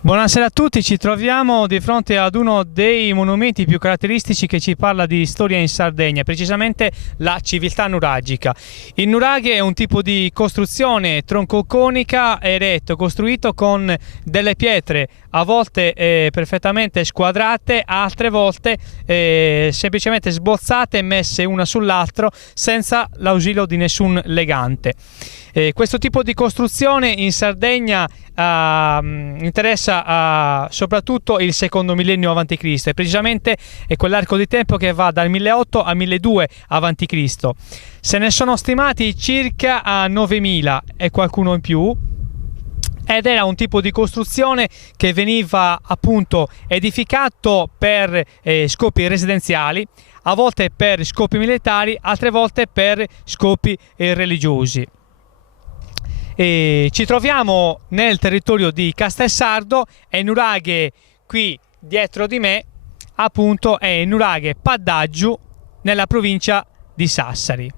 Buonasera a tutti, ci troviamo di fronte ad uno dei monumenti più caratteristici che ci parla di storia in Sardegna, precisamente la civiltà nuragica. Il nuraghe è un tipo di costruzione troncoconica eretto, costruito con delle pietre, a volte perfettamente squadrate, altre volte semplicemente sbozzate e messe una sull'altro senza l'ausilio di nessun legante. Questo tipo di costruzione in Sardegna interessa soprattutto il secondo millennio a.C. e precisamente è quell'arco di tempo che va dal 1800 al 1200 a.C. Se ne sono stimati circa a 9000 e qualcuno in più, ed era un tipo di costruzione che veniva appunto edificato per scopi residenziali, a volte per scopi militari, altre volte per scopi religiosi. Ci troviamo nel territorio di Castelsardo e nuraghe qui dietro di me appunto è nuraghe Paddaggiu nella provincia di Sassari.